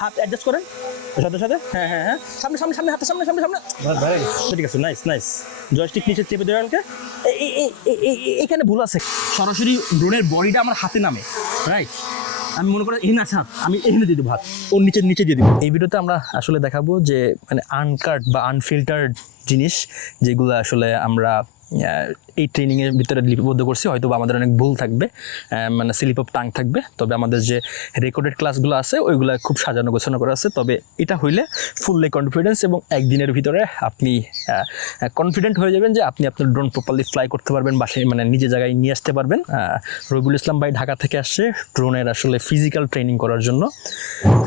হাত অ্যাডজাস্ট করেন। সাথে সাথে? হ্যাঁ হ্যাঁ হ্যাঁ। সামনে সামনে সামনে হাতের সামনে সামনে সামনে। ঠিক আছে নাইস নাইস জয়স্টিক নিচে চেপে দেবেন আমাকে এখানে ভুল আছে। সরাসরি ড্রোনের বডিটা আমার হাতে নামে রাইট আমি মনে করি এখানে আছে হাত আমি এখানে দিয়ে দেবো হাত। ওর নিচে নিচে দিয়ে দেবো। এই ভিডিওতে আমরা আসলে দেখাবো যে মানে আনকাট বা আনফিল্টার্ড জিনিস যেগুলো আসলে আমরা এই ট্রেনিংয়ের ভিতরে লিপিবদ্ধ করছি হয়তো আমাদের অনেক ভুল থাকবে মানে স্লিপ অফ টাং থাকবে, তবে আমাদের যে রেকর্ডেড ক্লাসগুলো আছে, ওইগুলো খুব সাজানো গোছানো করা আছে, তবে এটা হইলে ফুললি কনফিডেন্স এবং একদিনের ভিতরে আপনি কনফিডেন্ট হয়ে যাবেন যে আপনি আপনার ড্রোন প্রপারলি ফ্লাই করতে পারবেন, বাসায় মানে নিজে জায়গায় নিয়ে আসতে পারবেন। রবিউল ইসলাম ভাই ঢাকা থেকে আসছে ড্রোনের আসলে ফিজিক্যাল ট্রেনিং করার জন্য।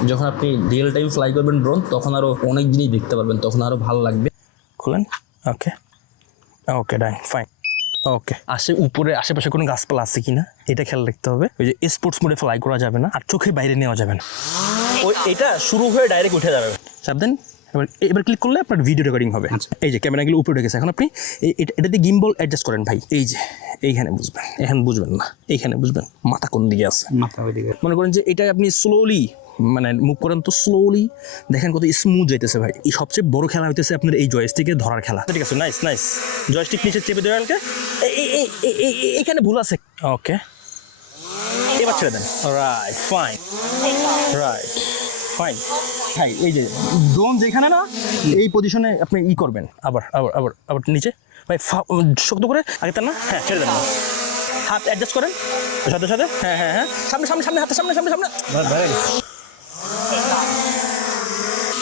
যখন আপনি রিয়েল টাইম ফ্লাই করবেন ড্রোন তখন আরও অনেক জিনিস দেখতে পারবেন, তখন আরও ভালো লাগবে। খুলেন? ওকে ওকে ডান ফাইন ওকে আসে উপরে আশেপাশে কোনো গাছপালা আছে কিনা? এটা খেয়াল রাখতে হবে। ওই যে স্পোর্টস মোডে ফ্লাই করা যাবে না আর চোখের বাইরে নেওয়া যাবে না। ওই এটা শুরু হয়ে ডাইরেক্ট উঠে যাবে। সাবধান। এবার এবার ক্লিক করলে আপনার ভিডিও রেকর্ডিং হবে। এই যে ক্যামেরাগুলো উপরে উঠে গেছে এখন আপনি এই- এটা- এটাতে গিম্বল অ্যাডজাস্ট করেন ভাই। এই যে এইখানে বুঝবেন। এখানে বুঝবেন না। এইখানে বুঝবেন। মাথা কোন দিকে আছে? মাথা ওইদিকে। মনে করেন যে এটা আপনি স্লোলি মানে মুভ করেন তো স্লোলি দেখেন কত স্মুথ যাইতেছে ভাই। এই সবচেয়ে বড় খেলা হইতেছে আপনার এই জয়স্টিকে ধরার খেলা। ঠিক আছে নাইস নাইস জয়স্টিক নিচে চেপে দেবেন এই- এই- এখানে ভুল আছে। ওকে এবার ছেড়ে দেন। রাইট ফাইন রাইট ফাইন ভাই এই যে ড্রোন যেখানে না এই পজিশনে আপনি ই করবেন। আবার আবার আবার আবার নিচে। ভাই শক্ত করে আগে তার না। হ্যাঁ ছেড়ে দেন। হাত অ্যাডজাস্ট করেন। সাথে সাথে। হ্যাঁ হ্যাঁ হ্যাঁ। সামনে সামনে সামনে হাতের সামনে সামনে সামনে।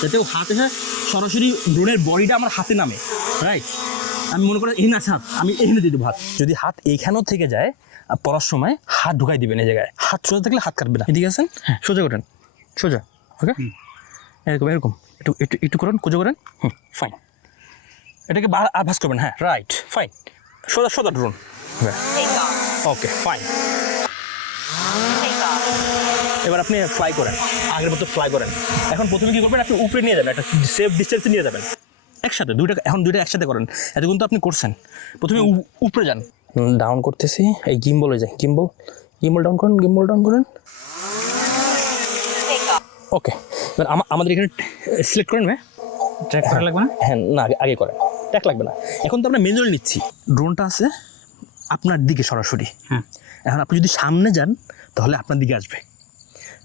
যাতেও হাতে হ্যাঁ সরাসরি ড্রোনের বডিটা আমার হাতে নামে রাইট আমি মনে করি এখানে আছে হাত আমি এখানে দিয়ে দেবো হাত। যদি হাত এইখানেও থেকে যায় আর পড়ার সময় হাত ঢুকাই দিবেন এই জায়গায়। হাত সোজা থাকলে হাত কাটবে না। ঠিক আছেন হ্যাঁ। সোজা করেন সোজা ওকে? এরকম এরকম। একটু একটু একটু করেন কোজো করেন। হুম ফাইন এটাকে বা- আভাস করবেন হ্যাঁ রাইট ফাইন সোজা সোজা ড্রোন ওকে ফাইন এবার আপনি ফ্লাই করেন। আগের মতো ফ্লাই করেন। এখন প্রথমে কি করবেন? আপনি উপরে নিয়ে যাবেন একটা সেফ ডিস্টেন্সে নিয়ে যাবেন। একসাথে দুইটা এখন দুইটা একসাথে করেন। এতক্ষণ তো আপনি করছেন। প্রথমে উপরে যান। ডাউন করতেছি। এই গিম্বল হয়ে যায় গিম্বল গিম্বল ডাউন করেন গিম্বল ডাউন করেন। ওকে এবার আমাদের এখানে সিলেক্ট করেন হ্যাঁ ট্র্যাক করা লাগবে না? হ্যাঁ না আগে আগে করেন। ট্যাক লাগবে না। এখন তো আমরা ম্যানুয়াল নিচ্ছি। ড্রোনটা আছে আপনার দিকে সরাসরি। হ্যাঁ। এখন আপনি যদি সামনে যান তাহলে আপনার দিকে আসবে।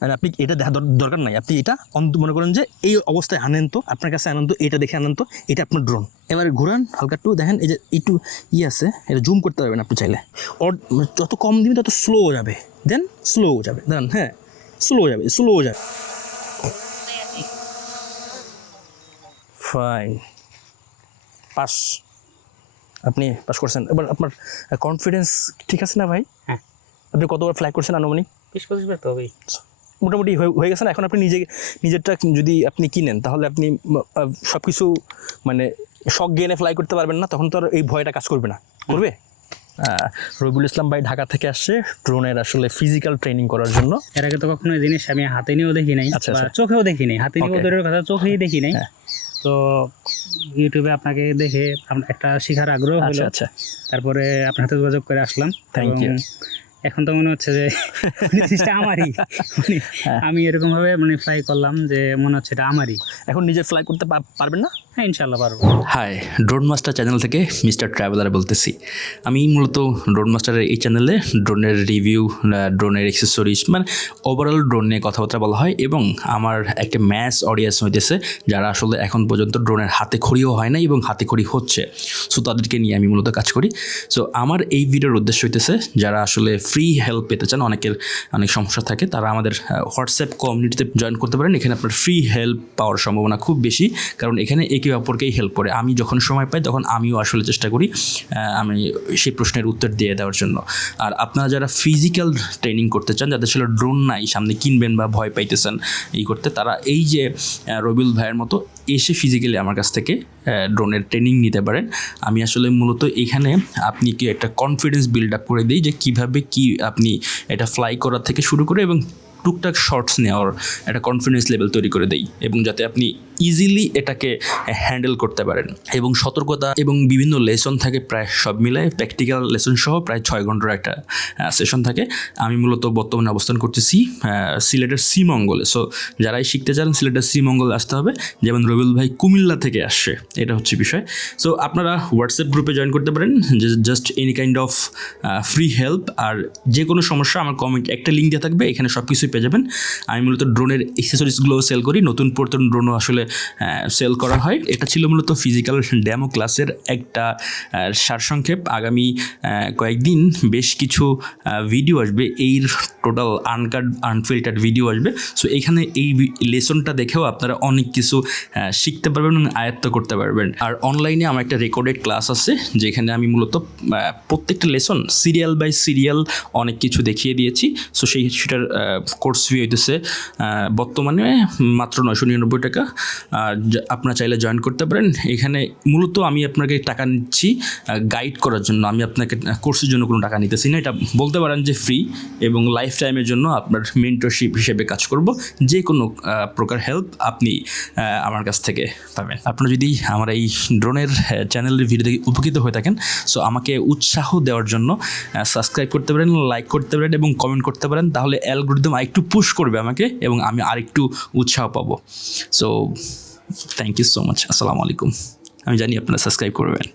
আর আপনি এটা দেখা দরকার নাই? আপনি এটা অন্ত মনে করেন যে এই অবস্থায় আনেন তো আপনার কাছে আনেন তো এটা দেখে আনেন তো এটা আপনার ড্রোন এবারে ঘুরান হালকা একটু দেখেন এই যে একটু ই আছে এটা জুম করতে পারবেন আপনি চাইলে। অর যত কম দিবেন তত স্লো যাবে। দেন স্লো যাবে। দেন হ্যাঁ স্লো যাবে স্লো যাবে। ফাইন পাস আপনি পাস করছেন। এবার আপনার কনফিডেন্স ঠিক আছে না ভাই? হ্যাঁ। আপনি কতবার ফ্লাই করছেন আনুমানিক? বিশ পঁচিশ বার তো হবেই। মোটামুটি হয়ে- গেছে না? এখন আপনি নিজে নিজেরটা যদি আপনি কিনেন তাহলে আপনি সব কিছু মানে শখ গেনে ফ্লাই করতে পারবেন না তখন তো আর এই ভয়টা কাজ করবে না। করবে? রবিউল ইসলাম ভাই ঢাকা থেকে আসছে ড্রোনের আসলে ফিজিক্যাল ট্রেনিং করার জন্য। এর আগে তো কখনো এই জিনিস আমি হাতে নিয়েও দেখি নাই আচ্ছা, আচ্ছা। চোখেও দেখি নাই। হাতে নিয়েও. দূরের কথা চোখেই দেখি নাই। হ্যাঁ। তো ইউটিউবে আপনাকে দেখে একটা শেখার আগ্রহ হলো। আচ্ছা আচ্ছা। তারপরে আপনার সাথে যোগাযোগ করে আসলাম। এবং you. এখন তো মনে হচ্ছে যে জিনিসটা আমারই। মানে হ্যাঁ। আমি এরকম ভাবে মানে ফ্লাই করলাম যে মনে হচ্ছে এটা আমারই। এখন নিজে ফ্লাই করতে পারবেন না? হ্যাঁ ইনশাল্লাহ পারব। হাই ড্রোন মাস্টার চ্যানেল থেকে মিস্টার ট্রাভেলার বলতেছি। আমি মূলত ড্রোন মাস্টারের এই চ্যানেলে ড্রোনের রিভিউ ড্রোনের এক্সেসরিজ মানে ওভারঅল ড্রোন নিয়ে কথাবার্তা বলা হয় এবং আমার একটা ম্যাস অডিয়েন্স হইতেছে যারা আসলে এখন পর্যন্ত ড্রোনের হাতে খড়িও হয় না এবং হাতে খড়ি হচ্ছে। সো তাদেরকে নিয়ে আমি মূলত কাজ করি। সো আমার এই ভিডিওর উদ্দেশ্য হইতেছে যারা আসলে ফ্রি হেল্প পেতে চান, অনেকের অনেক সমস্যা থাকে, তারা আমাদের হোয়াটসঅ্যাপ কমিউনিটিতে জয়েন করতে পারেন। এখানে আপনার ফ্রি হেল্প পাওয়ার সম্ভাবনা খুব বেশি, কারণ এখানে একে অপরকেই হেল্প করে। আমি যখন সময় পাই, তখন আমিও আসলে চেষ্টা করি আমি সেই প্রশ্নের উত্তর দিয়ে দেওয়ার জন্য। আর আপনারা যারা ফিজিক্যাল ট্রেনিং করতে চান, যাদের ছিল ড্রোন নাই, সামনে কিনবেন বা ভয় পাইতেছেন এই করতে, তারা এই যে রবিউল ভাইয়ের মতো এসে ফিজিক্যালি আমার কাছ থেকে ড্রোনের ট্রেনিং নিতে পারেন। আমি আসলে মূলত এখানে আপনি কি একটা কনফিডেন্স বিল্ড আপ করে দিই যে কীভাবে কি আপনি এটা ফ্লাই করার থেকে শুরু করে এবং টুকটাক শর্টস নেওয়ার একটা কনফিডেন্স লেভেল তৈরি করে দেই এবং যাতে আপনি ইজিলি এটাকে হ্যান্ডেল করতে পারেন। এবং সতর্কতা এবং বিভিন্ন লেসন থাকে প্রায় সব মিলায় প্র্যাকটিক্যাল লেসন সহ প্রায় ছয় ঘণ্টার একটা সেশন থাকে। আমি মূলত বর্তমানে অবস্থান করতেছি সিলেটের শ্রীমঙ্গলে। সো যারাই শিখতে চান সিলেটের শ্রীমঙ্গলে আসতে হবে। যেমন রবিউল ভাই কুমিল্লা থেকে আসছে, এটা হচ্ছে বিষয়। সো আপনারা হোয়াটসঅ্যাপ গ্রুপে জয়েন করতে পারেন। Just any kind of free help আর যে কোনো সমস্যা আমার কমেন্ট একটা লিঙ্ক দেওয়া থাকবে। এখানে সব কিছুই পেয়ে যাবেন। আমি মূলত ড্রোনের অ্যাক্সেসরিজগুলো সেল করি। নতুন পুরাতন ড্রোনও আসলে সেল করা হয়। এটা ছিল মূলত ফিজিক্যাল ড্যামো ক্লাসের একটা সারসংক্ষেপ। আগামী কয়েকদিন বেশ কিছু ভিডিও আসবে। এই টোটাল আনকাট আনফিল্টার্ড ভিডিও আসবে। সো এখানে এই লেসনটা দেখেও আপনারা অনেক কিছু শিখতে পারবেন এবং আয়ত্ত করতে পারবেন। আর অনলাইনে আমার একটা রেকর্ডেড ক্লাস আছে, যেখানে আমি মূলত প্রত্যেকটা লেসন সিরিয়াল বাই সিরিয়াল অনেক কিছু দেখিয়ে দিয়েছি। সো সেই, সেটার কোর্স ফি হইতেছে বর্তমানে মাত্র নয়শো নিরানব্বই টাকা। আপনারা চাইলে জয়েন করতে পারেন। এখানে মূলত আমি আপনাকে টাকা নিচ্ছি গাইড করার জন্য। আমি আপনাকে কোর্সের জন্য কোনো টাকা নিতেছি না। এটা বলতে পারেন যে ফ্রি এবং লাইফ টাইমের জন্য আপনার মেন্টরশিপ হিসেবে কাজ করব। যে কোনো প্রকার হেল্প আপনি আমার কাছ থেকে পাবেন। আপনারা যদি আমার এই ড্রোনের চ্যানেলের ভিডিও দেখে উপকৃত হয়ে থাকেন সো আমাকে উৎসাহ দেওয়ার জন্য সাবস্ক্রাইব করতে পারেন লাইক করতে পারেন এবং কমেন্ট করতে পারেন। তাহলে অ্যালগোরিদম আরেকটু পুশ করবে আমাকে এবং আমি আরেকটু উৎসাহ পাবো। So thank you so much আসসালামু আলাইকুম আমি জানি আপনারা সাবস্ক্রাইব করবেন।